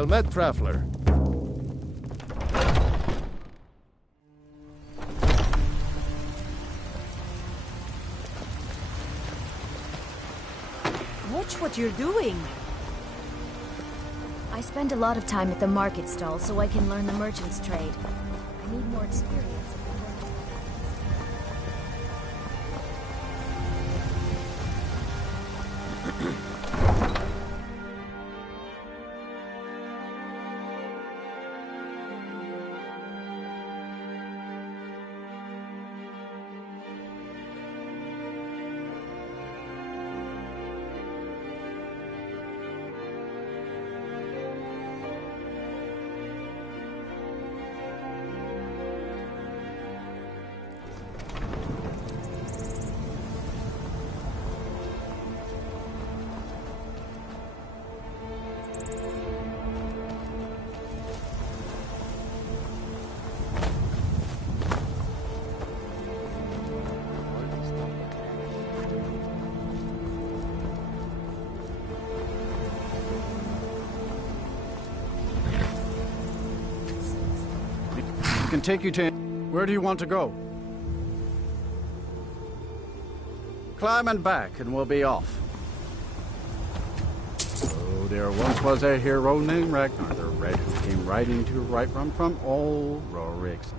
Well met, traveler. Watch what you're doing. I spend a lot of time at the market stall so I can learn the merchant's trade. I need more experience. Can take you to... Where do you want to go? Climb and back, and we'll be off. Oh, there once was a hero named Ragnar the Red who came riding to right from old Rorik's.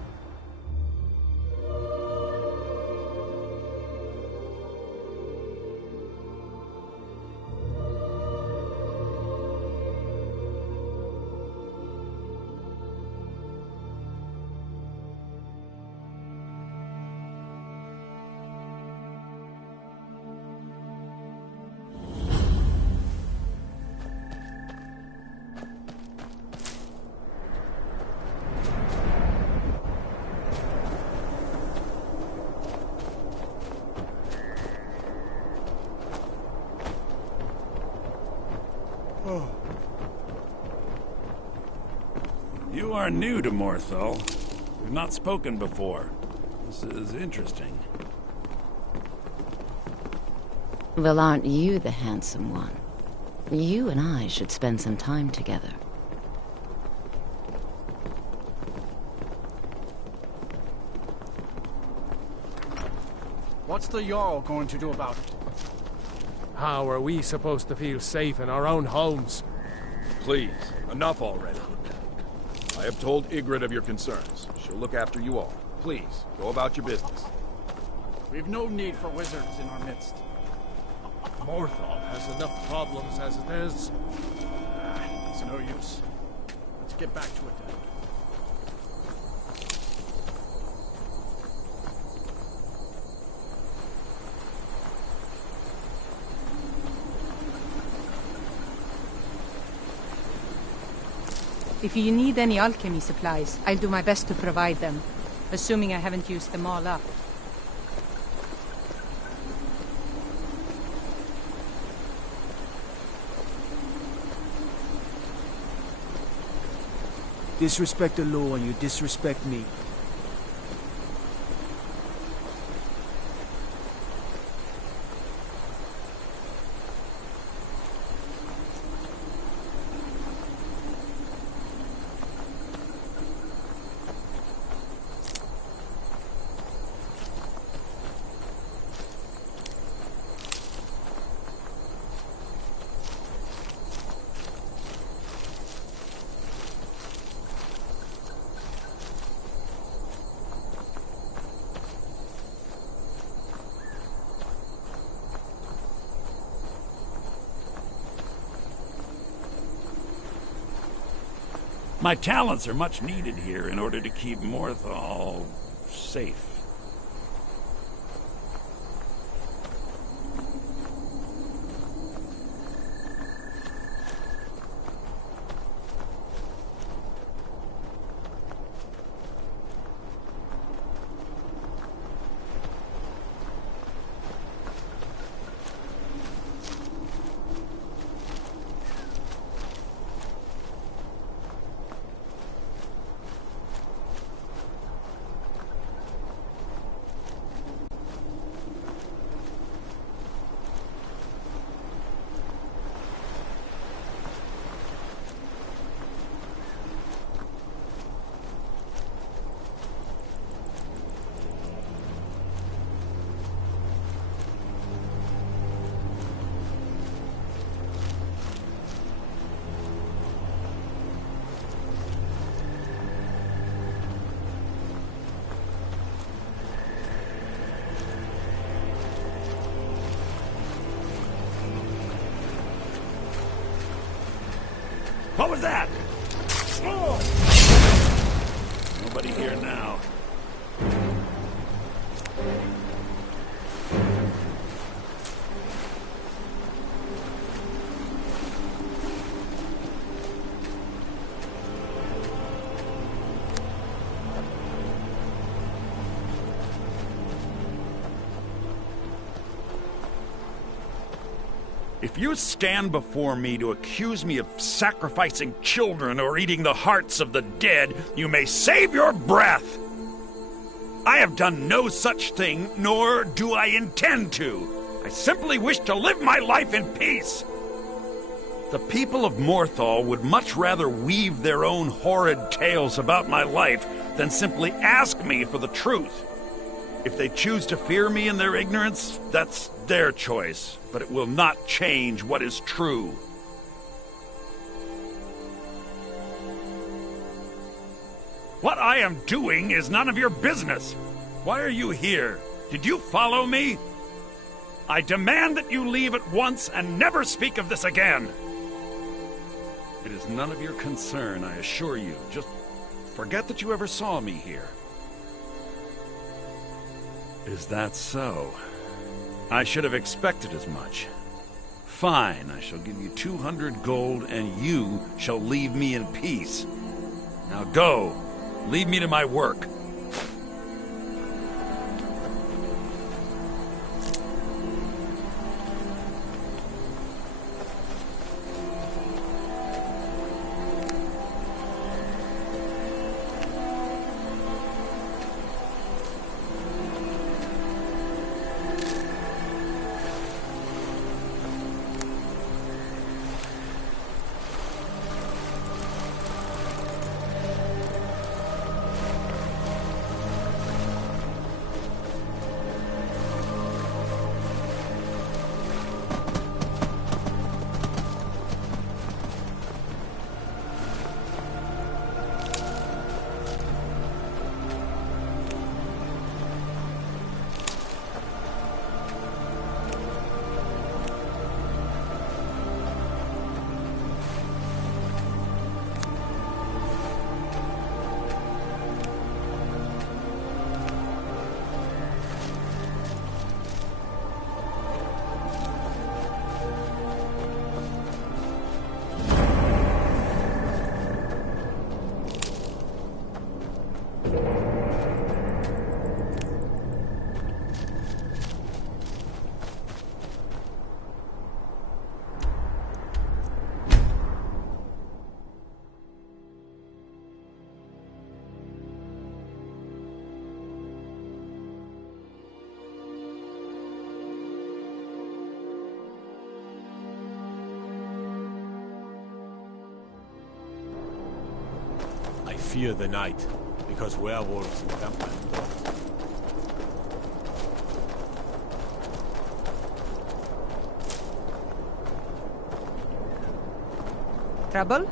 You are new to Morthal. We've not spoken before. This is interesting. Well, aren't you the handsome one? You and I should spend some time together. What's the Jarl going to do about it? How are we supposed to feel safe in our own homes? Please, enough already. I have told Ygritte of your concerns. She'll look after you all. Please, go about your business. We've no need for wizards in our midst. Morthal has enough problems as it is. It's no use. Let's get back to it then. If you need any alchemy supplies, I'll do my best to provide them, assuming I haven't used them all up. Disrespect the law and you disrespect me. My talents are much needed here in order to keep Morthal safe. What was that? Nobody here now. If you stand before me to accuse me of sacrificing children or eating the hearts of the dead, you may save your breath. I have done no such thing, nor do I intend to. I simply wish to live my life in peace. The people of Morthal would much rather weave their own horrid tales about my life than simply ask me for the truth. If they choose to fear me in their ignorance, that's their choice, but it will not change what is true. What I am doing is none of your business. Why are you here? Did you follow me? I demand that you leave at once and never speak of this again. It is none of your concern, I assure you. Just forget that you ever saw me here. Is that so? I should have expected as much. Fine, I shall give you 200 gold, and you shall leave me in peace. Now go. Leave me to my work. I fear the night, because werewolves encamp my door. Trouble?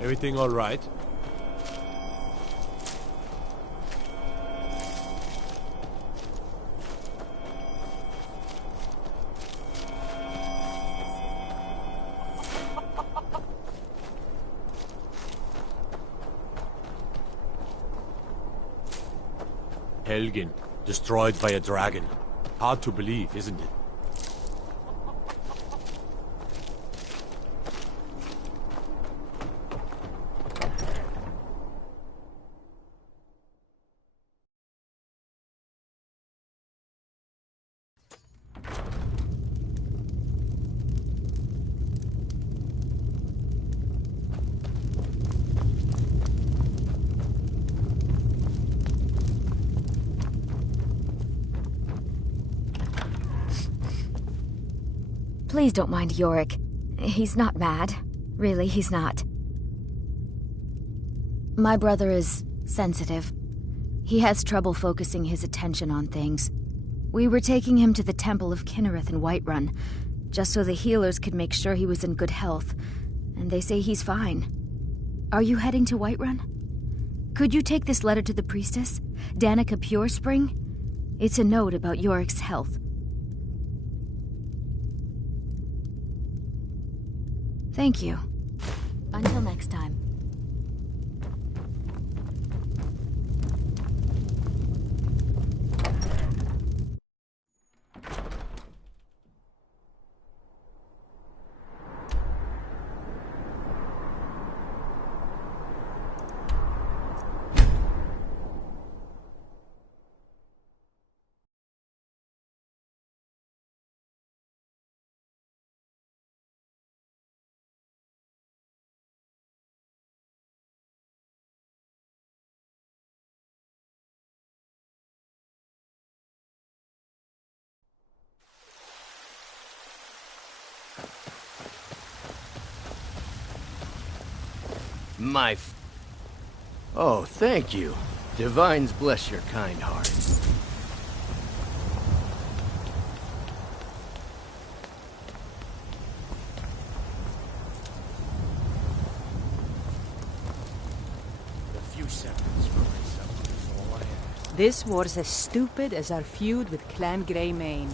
Everything all right? Helgen, destroyed by a dragon. Hard to believe, isn't it? Please don't mind Yorick. He's not mad. Really, he's not. My brother is sensitive. He has trouble focusing his attention on things. We were taking him to the Temple of Kinnereth in Whiterun, just so the healers could make sure he was in good health, and they say he's fine. Are you heading to Whiterun? Could you take this letter to the priestess, Danica Purespring? It's a note about Yorick's health. Thank you. Until next time. Oh, thank you. Divines bless your kind heart. A few seconds for myself is all I ask. This war's as stupid as our feud with Clan Greymane.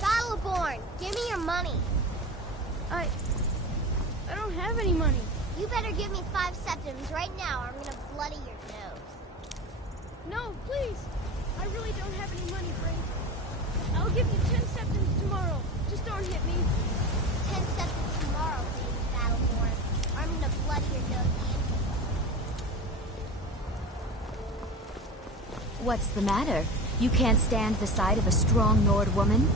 Battleborn, give me your money. I don't have any money. You better give me 5 septims right now or I'm gonna bloody your nose. No, please. I really don't have any money, Frank. I'll give you 10 septims tomorrow. Just don't hit me. 10 septims tomorrow, please, Battleborn. Or I'm gonna bloody your nose and What's the matter? You can't stand the sight of a strong Nord woman?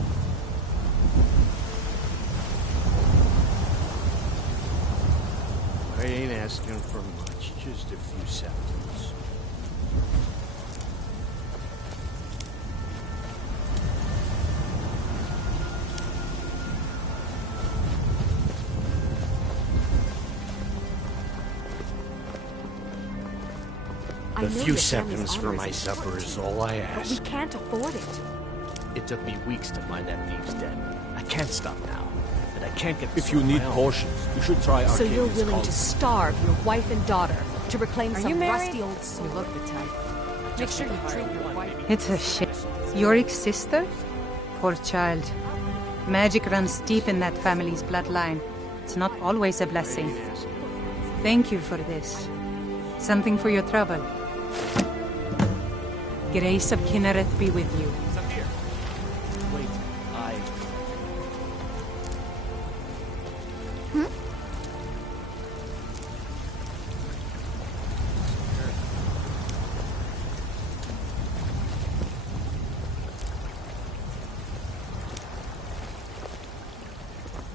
I ain't asking for much, just a few septims. A few septims for my supper is all I ask. But we can't afford it. It took me weeks to find that thieves dead. I can't stop now. And I can't get this If you on need my own. portions, you should try So you're Arcadia's willing cult. to starve your wife and daughter to reclaim Are some you married? rusty old soul? You look the type. Make sure you treat your wife. It's a shame. Yorick's sister? Poor child. Magic runs deep in that family's bloodline. It's not always a blessing. Thank you for this. Something for your trouble. Grace of Kinnereth be with you. Wait,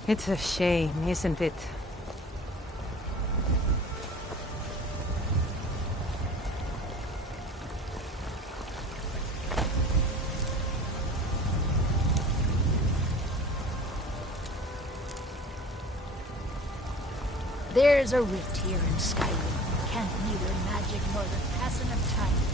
It's a shame, isn't it? There's a rift here in Skyrim. Can't neither magic nor the passing of time.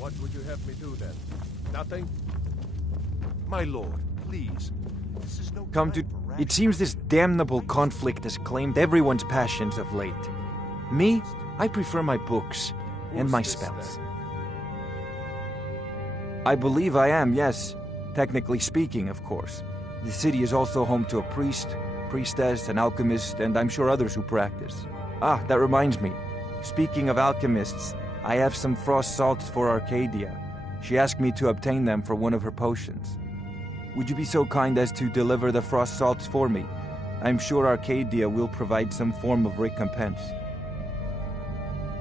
What would you have me do then? Nothing? My lord, please. This is no Come to... It seems this damnable conflict has claimed everyone's passions of late. Me, I prefer my books and my spells. I believe I am, yes. Technically speaking, of course. The city is also home to a priest, priestess, an alchemist, and I'm sure others who practice. Ah, that reminds me. Speaking of alchemists, I have some frost salts for Arcadia. She asked me to obtain them for one of her potions. Would you be so kind as to deliver the frost salts for me? I'm sure Arcadia will provide some form of recompense.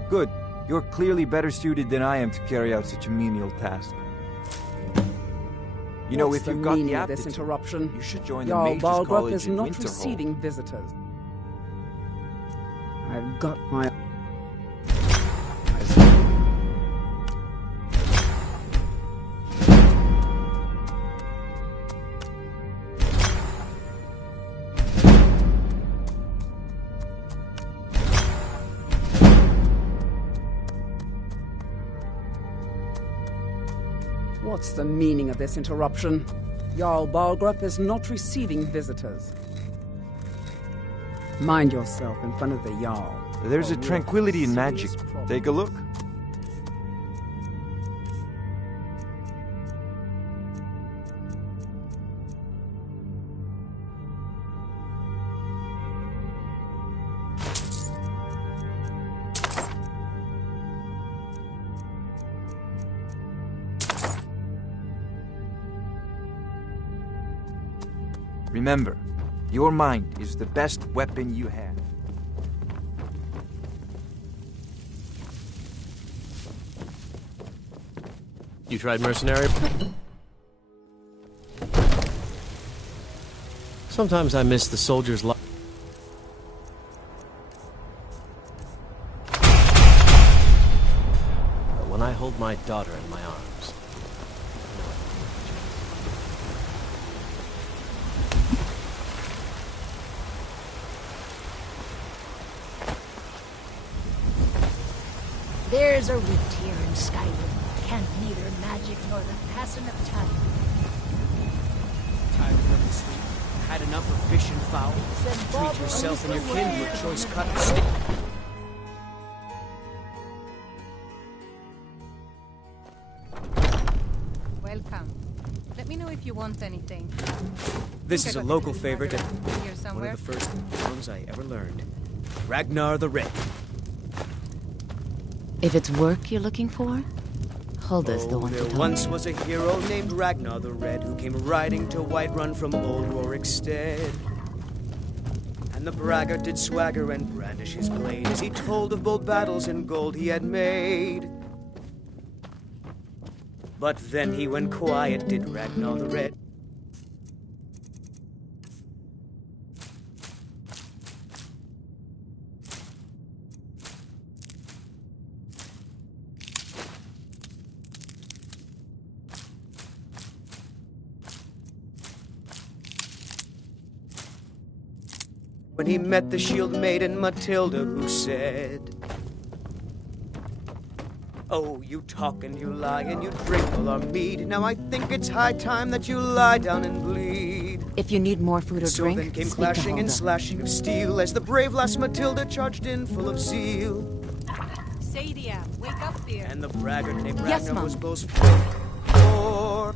Good. You're clearly better suited than I am to carry out such a menial task. You know, if you've got the aptitude, this interruption? You should join the Jarl Mages Balgrup College is in not Winterhold. receiving visitors. I've got my... What's the meaning of this interruption? Jarl Balgrup is not receiving visitors. Mind yourself in front of the Jarl. There's a tranquility in magic. Take a look. Remember, your mind is the best weapon you have. You tried mercenary? Sometimes I miss the soldier's life. But when I hold my daughter in my arms, There's a rift here in Skyrim. Can't neither magic nor the passing of time. Time for the Had enough of fish and fowl? Treat yourself and your kin to a choice cut of steak. Welcome. Let me know if you want anything. This Think is I a got local this favorite marker and here one somewhere. of the first songs I ever learned. Ragnar the Red. If it's work you're looking for, Hulda's the one to There talk once to. was a hero named Ragnar the Red who came riding to Whiterun from old Rorikstead. And the braggart did swagger and brandish his blade as he told of bold battles and gold he had made. But then he went quiet, did Ragnar the Red. When he met the shield maiden Matilda, who said, "Oh, you talk and you lie and you drink all our mead. Now I think it's high time that you lie down and bleed." If you need more food or So drink, then came speak to clashing and Hulda. slashing of steel as the brave lass Matilda charged in full of zeal. Sadia, wake up there. And the braggart named Yes, Ragnar Mom. was boastful for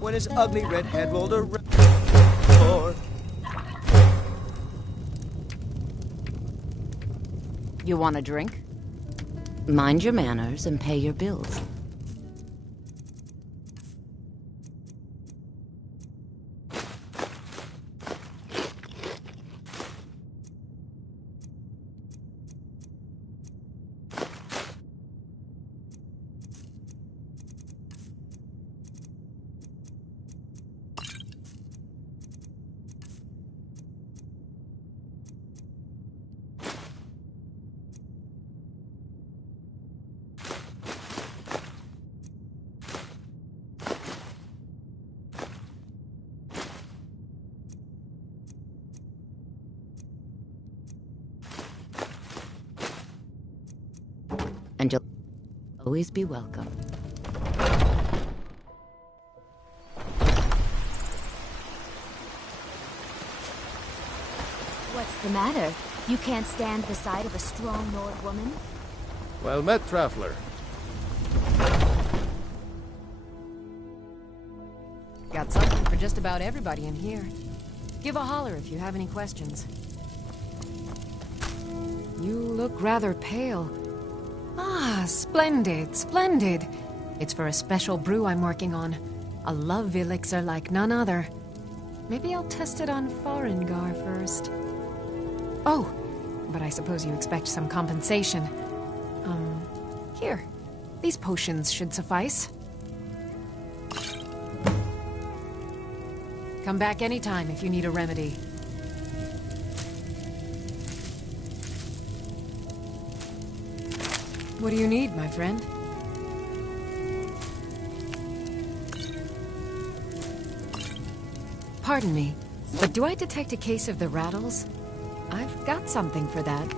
when his ugly red head rolled around. You want a drink? Mind your manners and pay your bills. And you'll always be welcome. What's the matter? You can't stand the sight of a strong Nord woman? Well met, traveler. Got something for just about everybody in here. Give a holler if you have any questions. You look rather pale. Ah, splendid, splendid. It's for a special brew I'm working on. A love elixir like none other. Maybe I'll test it on Farengar first. Oh, but I suppose you expect some compensation. Here. These potions should suffice. Come back anytime if you need a remedy. What do you need, my friend? Pardon me, but do I detect a case of the rattles? I've got something for that.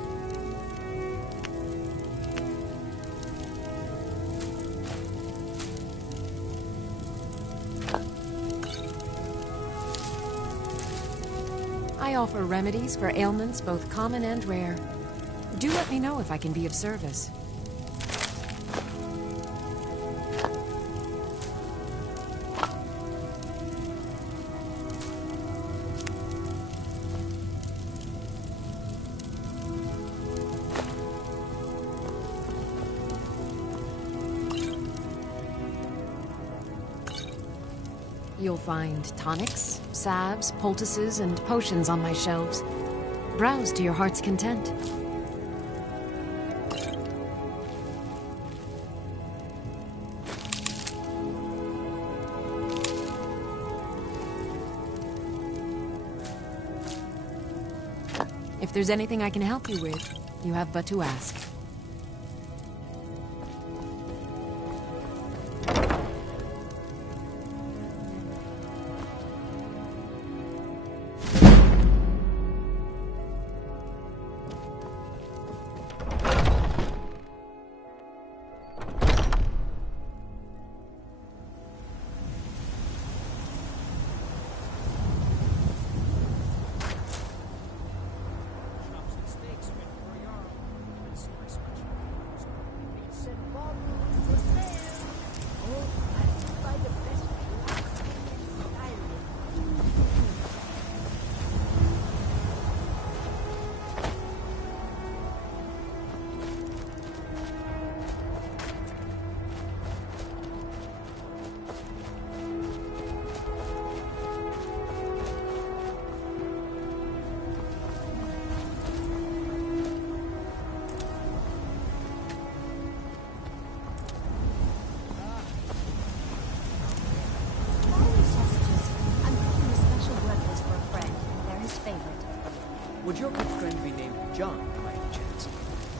I offer remedies for ailments both common and rare. Do let me know if I can be of service. You'll find tonics, salves, poultices, and potions on my shelves. Browse to your heart's content. If there's anything I can help you with, you have but to ask. Would your good friend be named John, by any chance?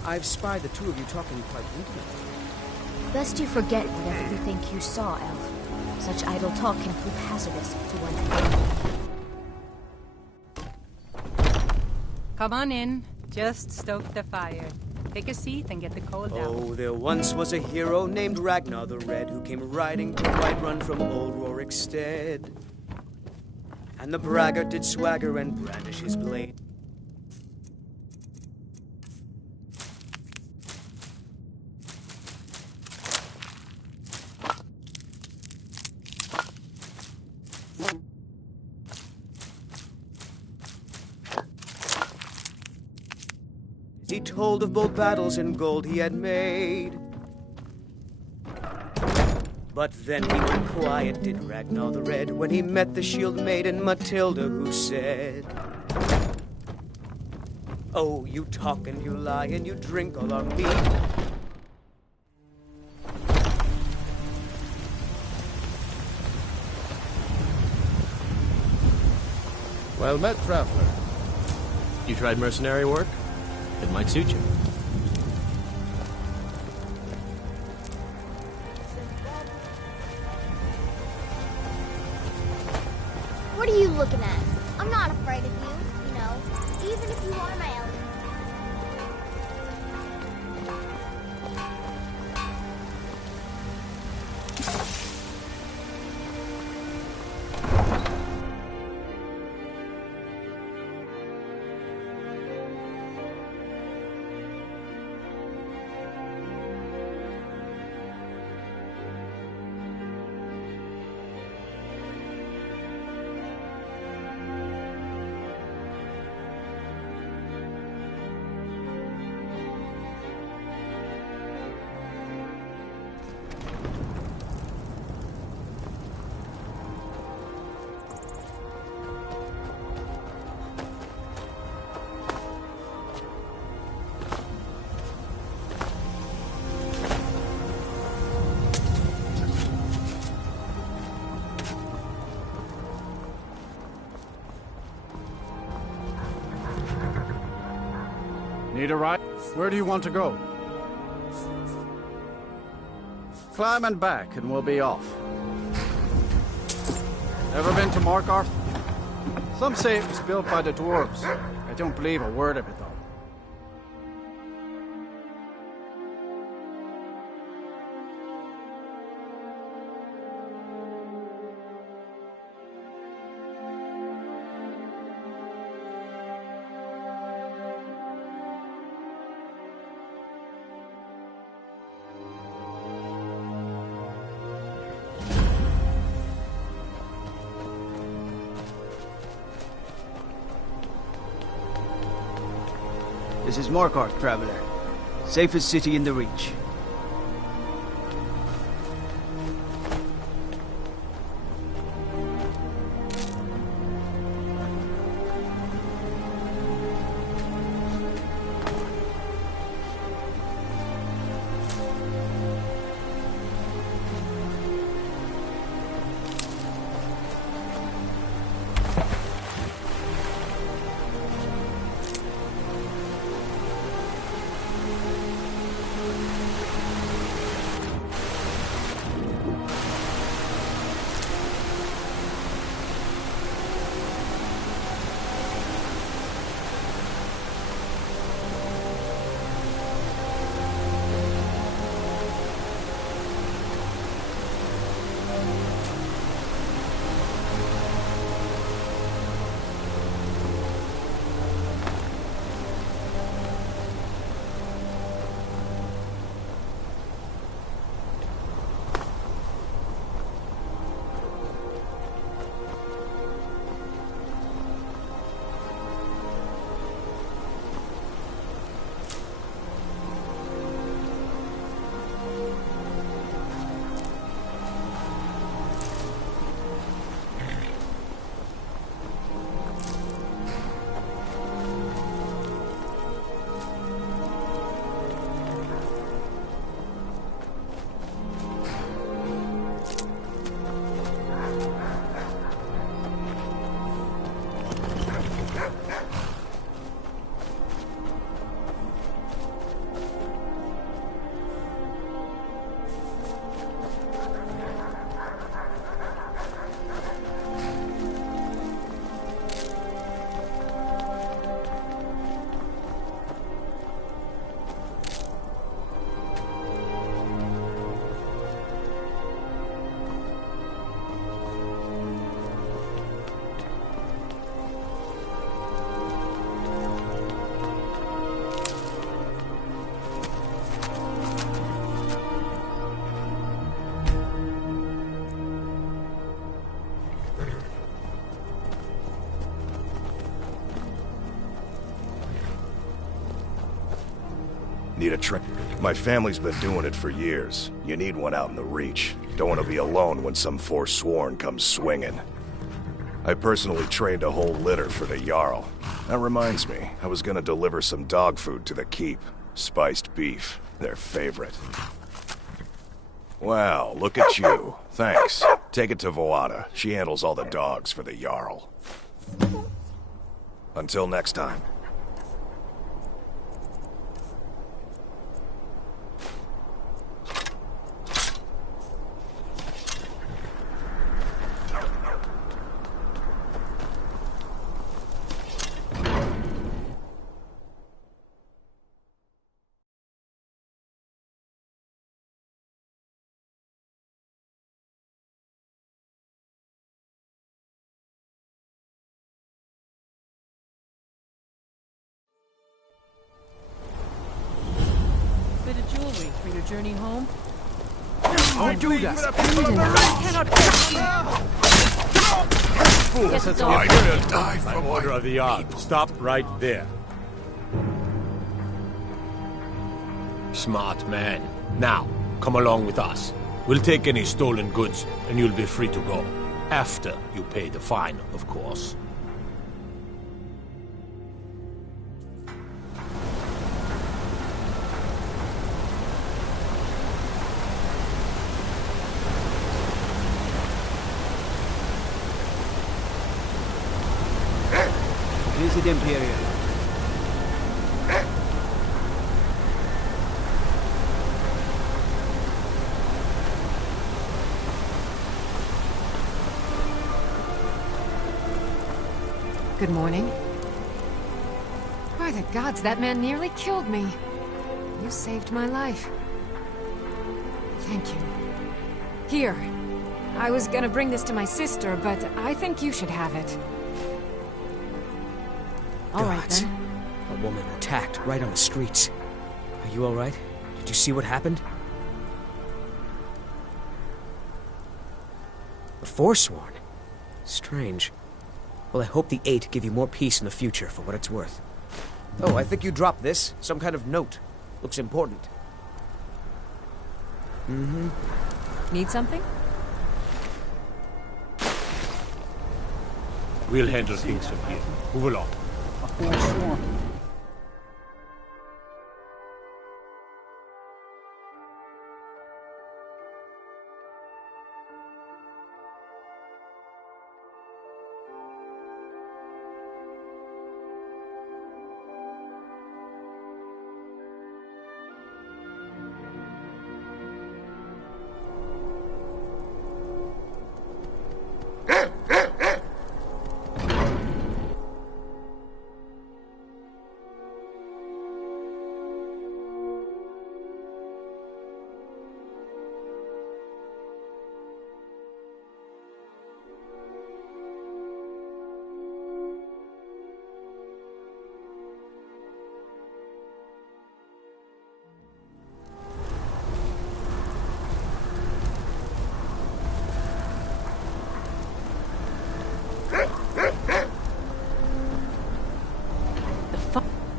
I've spied the two of you talking quite intimately. Best you forget whatever you think you saw, Elf. Such idle talk can prove hazardous to one's enemy. Come on in. Just stoke the fire. Take a seat and get the cold out. Oh, there once was a hero named Ragnar the Red who came riding to Whiterun from old Rorikstead. And the braggart did swagger and brandish his blade. He told of bold battles and gold he had made. But then he went quiet, did Ragnar the Red, when he met the shield maiden Matilda, who said, "Oh, you talk and you lie and you drink all our mead." Well met, Traveler. You tried mercenary work? It might suit you. What are you looking at? I'm not afraid of you, you know, even if you are my element. Need a ride? Where do you want to go? Climb and back and we'll be off. Ever been to Morkarth? Some say it was built by the dwarves. I don't believe a word of it though. This is Morkarth, Traveler. Safest city in the Reach. Need a train? My family's been doing it for years. You need one out in the Reach. Don't want to be alone when some Forsworn comes swinging. I personally trained a whole litter for the Jarl. That reminds me, I was gonna deliver some dog food to the keep. Spiced beef, their favorite. Wow, look at you. Thanks. Take it to Voada. She handles all the dogs for the Jarl. Until next time. Bit of jewelry for your journey home? Oh, do that! Yes, it's all I'm gonna die from order of the yard. Stop right there. Smart man. Now, come along with us. We'll take any stolen goods, and you'll be free to go. After you pay the fine, of course. Visit Imperial. Good morning. By the gods, that man nearly killed me. You saved my life. Thank you. Here. I was gonna bring this to my sister, but I think you should have it. All right, then. A woman attacked right on the streets. Are you all right? Did you see what happened? A Forsworn? Strange. Well, I hope the Eight give you more peace in the future, for what it's worth. Oh, I think you dropped this. Some kind of note. Looks important. Mm-hmm. Need something? We'll handle things from here. Move along. Forsworn.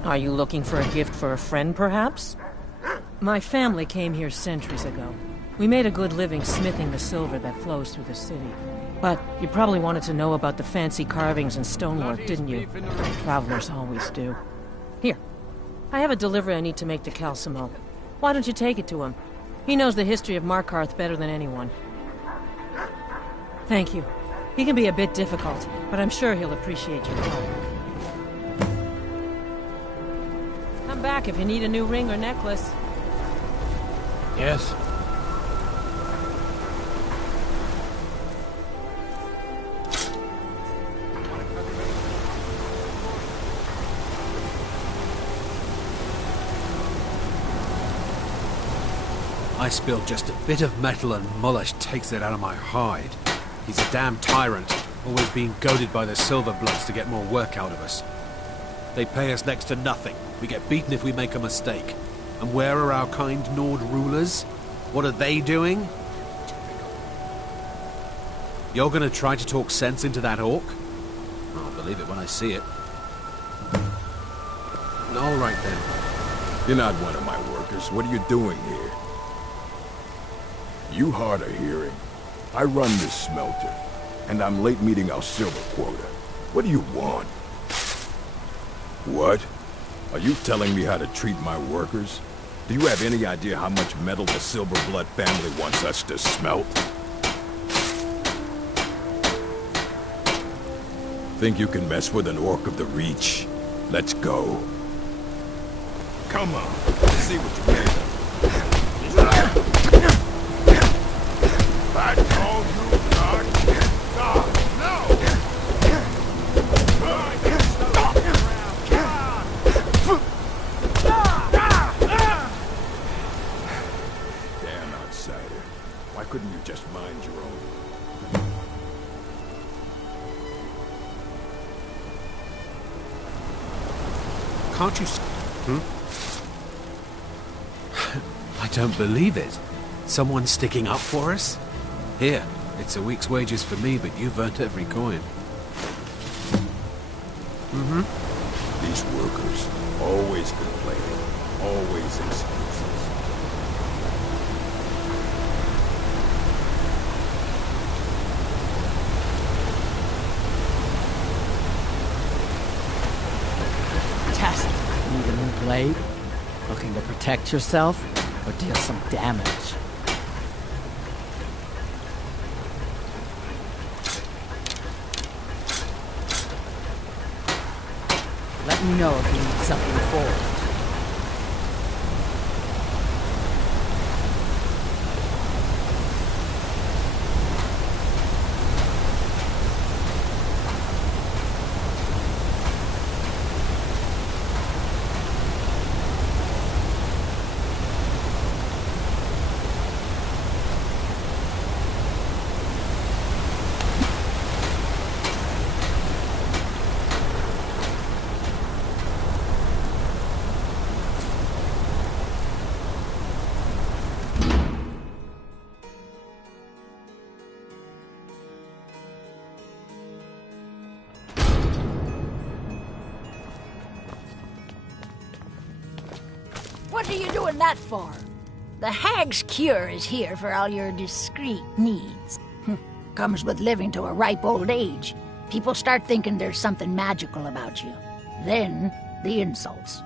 Are you looking for a gift for a friend, perhaps? My family came here centuries ago. We made a good living smithing the silver that flows through the city. But you probably wanted to know about the fancy carvings and stonework, didn't you? Travelers always do. Here. I have a delivery I need to make to Calcimo. Why don't you take it to him? He knows the history of Markarth better than anyone. Thank you. He can be a bit difficult, but I'm sure he'll appreciate your help. Come back if you need a new ring or necklace. Yes? I spilled just a bit of metal and Mullish takes it out of my hide. He's a damn tyrant, always being goaded by the Silverbloods to get more work out of us. They pay us next to nothing. We get beaten if we make a mistake. And where are our kind Nord rulers? What are they doing? You're gonna try to talk sense into that orc? I'll believe it when I see it. All right then. You're not one of my workers. What are you doing here? You hard of hearing. I run this smelter, and I'm late meeting our silver quota. What do you want? What? Are you telling me how to treat my workers? Do you have any idea how much metal the Silverblood family wants us to smelt? Think you can mess with an orc of the Reach? Let's go. Come on, let's see what you made of. I told you not. God, no! Damn outsider. Why couldn't you just mind your own? Can't you I don't believe it. Someone's sticking up for us? Here, it's a week's wages for me, but you've earned every coin. These workers, always complaining, always excuses. Test. Need a new blade? Looking to protect yourself or deal some damage? Let me know if you need something forward. What are you doing that for? The Hag's Cure is here for all your discreet needs. Comes with living to a ripe old age. People start thinking there's something magical about you. Then, the insults.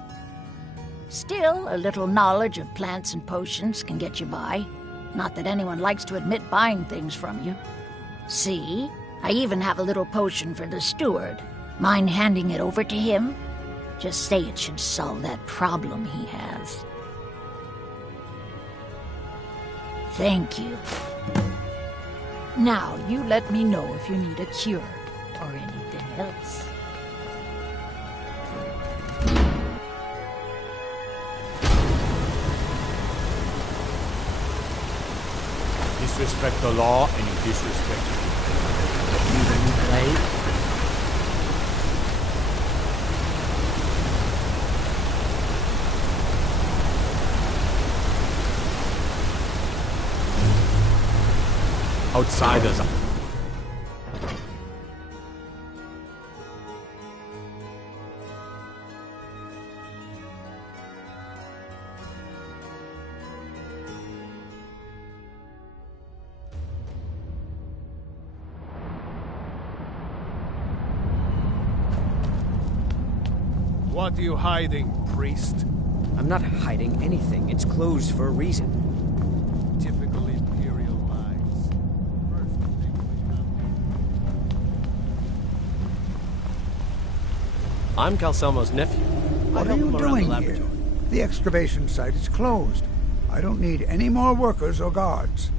Still, a little knowledge of plants and potions can get you by. Not that anyone likes to admit buying things from you. See? I even have a little potion for the steward. Mind handing it over to him? Just say it should solve that problem he has. Thank you. Now, you let me know if you need a cure or anything else. Disrespect the law and you disrespect people. Need a new blade? Outsiders. What are you hiding, priest? I'm not hiding anything. It's closed for a reason. Typical Imperial lies. I'm Calcelmo's nephew. What are you doing here? The excavation site is closed. I don't need any more workers or guards.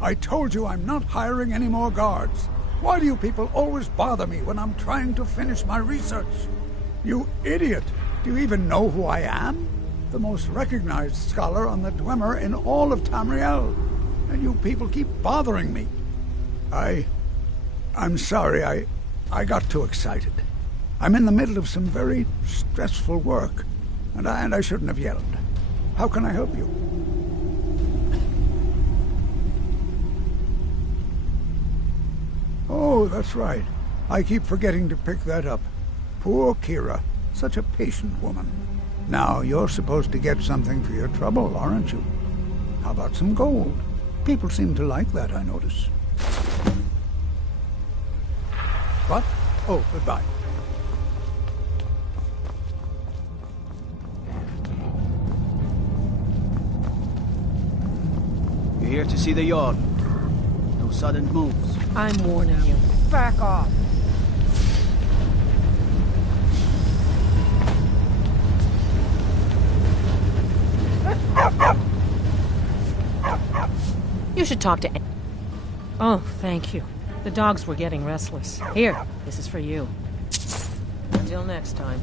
I told you I'm not hiring any more guards. Why do you people always bother me when I'm trying to finish my research? You idiot! Do you even know who I am? The most recognized scholar on the Dwemer in all of Tamriel. And you people keep bothering me. I'm sorry, I got too excited. I'm in the middle of some very stressful work, and I shouldn't have yelled. How can I help you? Oh, that's right. I keep forgetting to pick that up. Poor Kira. Such a patient woman. Now, you're supposed to get something for your trouble, aren't you? How about some gold? People seem to like that, I notice. What? Oh, goodbye. You're here to see the Jarl. No sudden moves. I'm warning you. Back off. You should talk to... Oh, thank you. The dogs were getting restless. Here, this is for you. Until next time.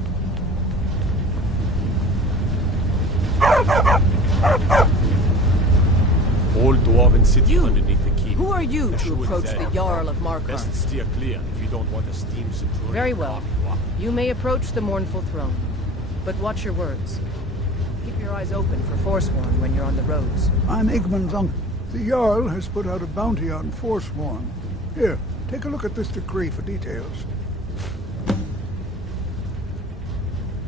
Old dwarven city underneath the keep. Who are you to Sure approach that. the Jarl of Markarth? Best steer clear if you don't want a steam centurion. Very well. carving you up. You may approach the mournful throne, but watch your words. Keep your eyes open for Forsworn when you're on the roads. I'm Igmund's uncle. The Jarl has put out a bounty on Forsworn. Here, take a look at this decree for details.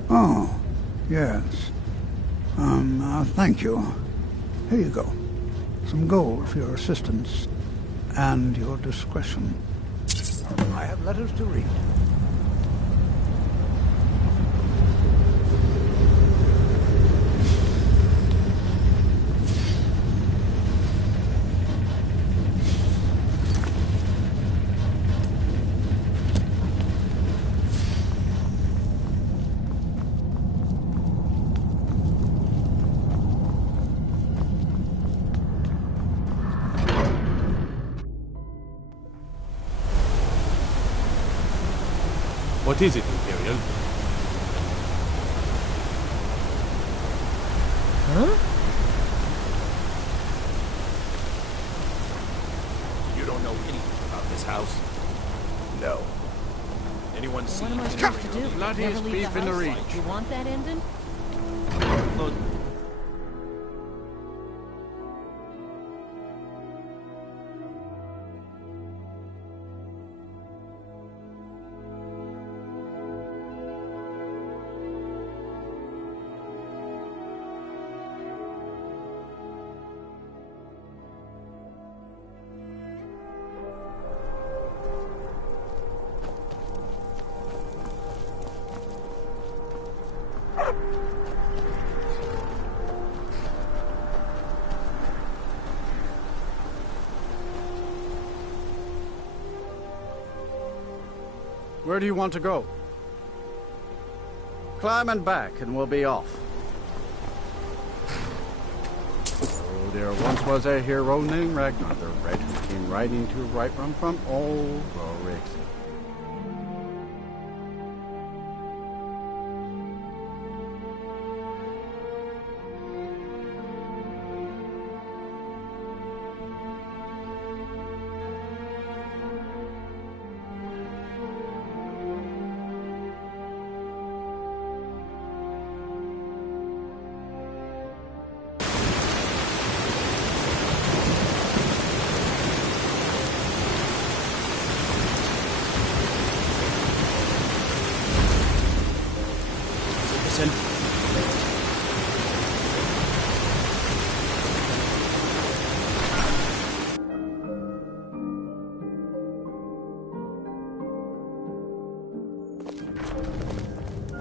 Oh, yes. Thank you. Here you go. Some gold for your assistance and your discretion. I have letters to read. What is it, Imperial? Huh? You don't know anything about this house? No. Anyone see What am I supposed to do? Bloodiest Never leave beef in the house? reach. You want that ending? Where do you want to go? Climb and back, and we'll be off. Oh, there once was a hero named Ragnar the Red who came riding to Whiterun from old Rorix. Listen.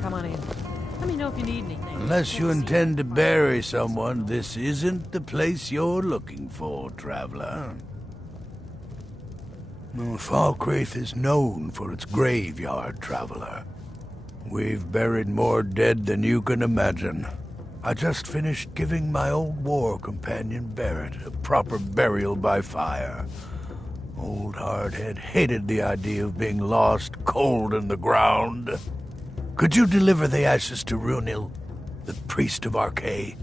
Come on in. Let me know if you need anything. Unless you intend to bury someone, this isn't the place you're looking for, traveler. Well, Falkreath is known for its graveyard, traveler. We've buried more dead than you can imagine. I just finished giving my old war companion Barrett a proper burial by fire. Old Hardhead hated the idea of being lost cold in the ground. Could you deliver the ashes to Runil, the priest of Arkay?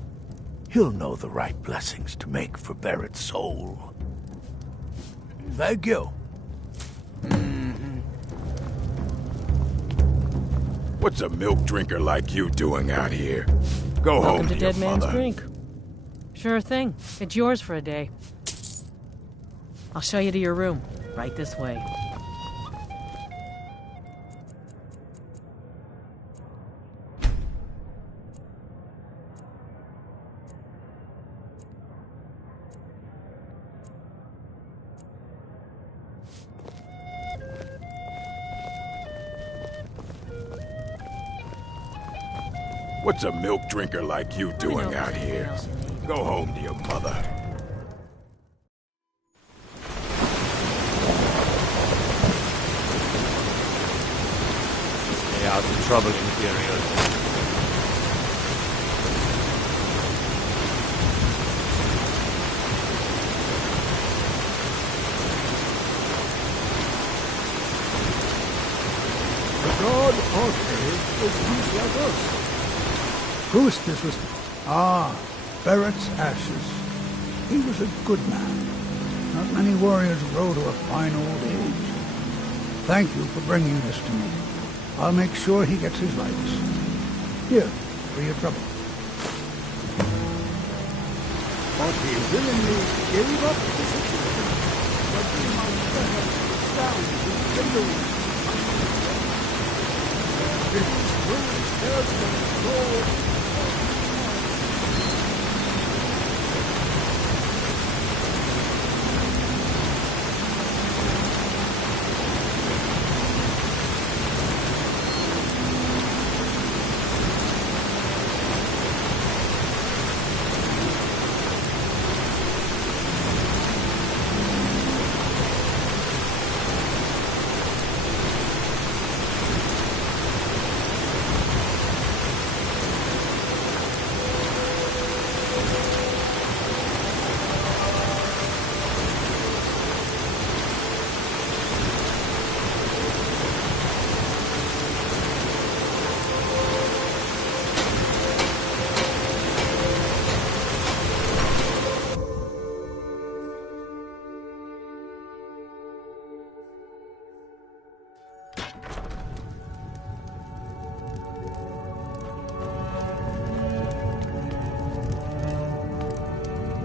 He'll know the right blessings to make for Barrett's soul. Thank you. What's a milk drinker like you doing out here? Go Welcome home to to your Dead Man's mother. Drink. Sure thing. It's yours for a day. I'll show you to your room. Right this way. What's a milk drinker like you doing out here? Go home to your mother. Stay out of trouble, Imperial. God Arcade was once like us. Who's this was? Ah, Barrett's ashes. He was a good man. Not many warriors grow to a fine old age. Thank you for bringing this to me. I'll make sure he gets his rights. Here, for your trouble. But he willingly gave up the situation. But we might better stand in the it is those heaven, Lord.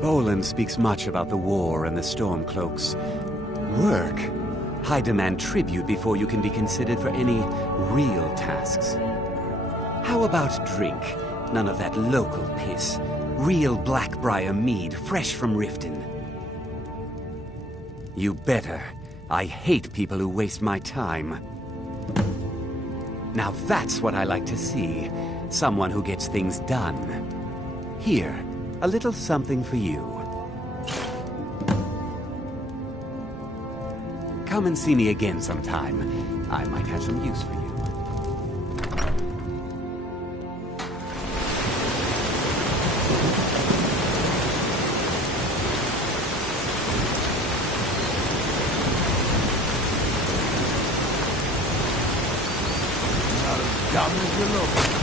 Bolin speaks much about the war and the Stormcloaks. Work? I demand tribute before you can be considered for any real tasks. How about drink? None of that local piss. Real Blackbriar mead, fresh from Riften. You better. I hate people who waste my time. Now that's what I like to see. Someone who gets things done. Here. A little something for you. Come and see me again sometime. I might have some use for you. Not as dumb as you look.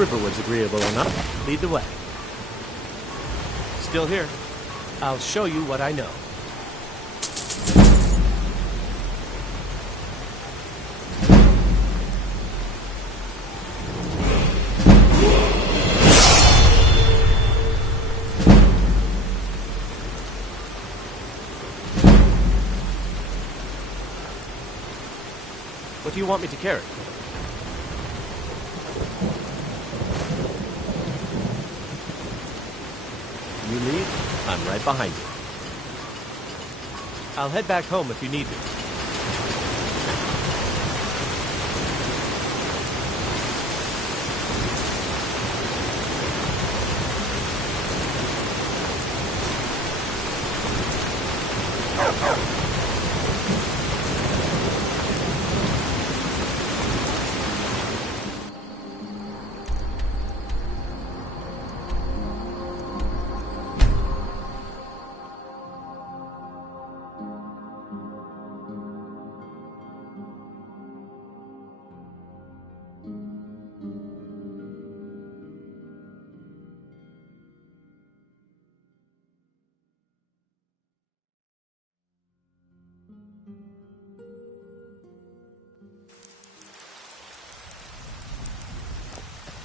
Riverwood's agreeable enough, lead the way. Still here. I'll show you what I know. What do you want me to carry? You lead, I'm right behind you. I'll head back home if you need me.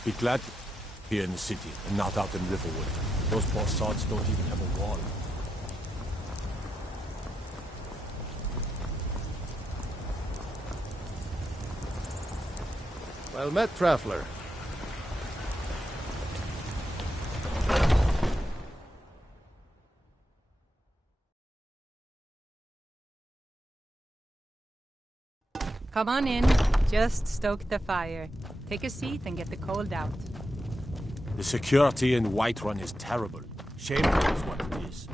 Be glad here in the city and not out in Riverwood. Those poor sods don't even have a wall. Well met, traveler. Come on in. Just stoke the fire. Take a seat and get the cold out. The security in Whiterun is terrible. Shameful is what it is.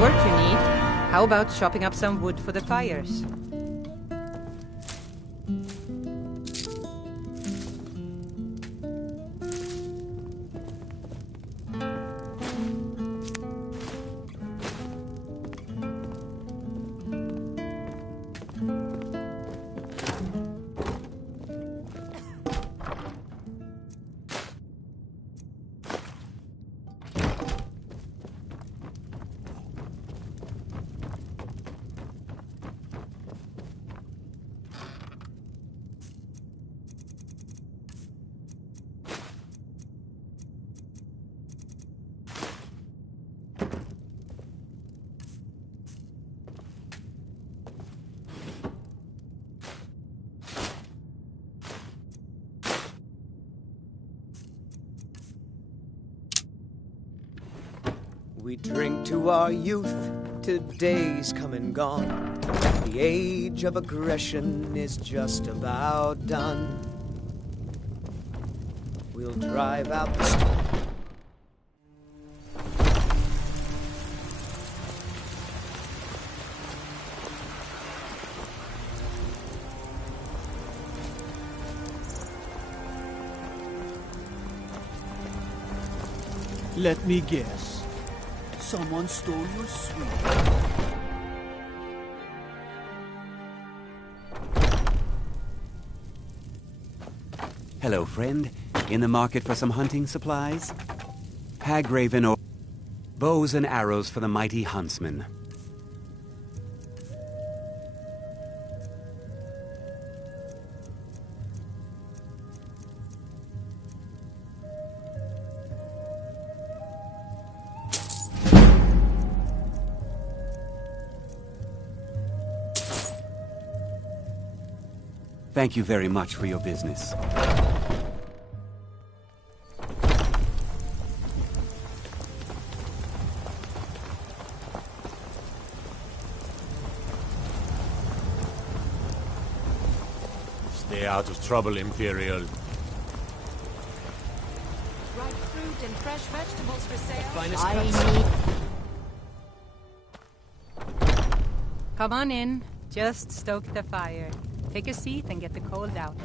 Work you need. How about chopping up some wood for the fires? We drink to our youth, to days come and gone. The age of aggression is just about done. We'll drive out the Let me guess. Someone stole your sweet. Hello, friend. In the market for some hunting supplies? Hagraven or bows and arrows for the mighty huntsman. Thank you very much for your business. Stay out of trouble, Imperial. Ripe fruit and fresh vegetables for sale. Come on in. Just stoke the fire. Take a seat and get the cold out.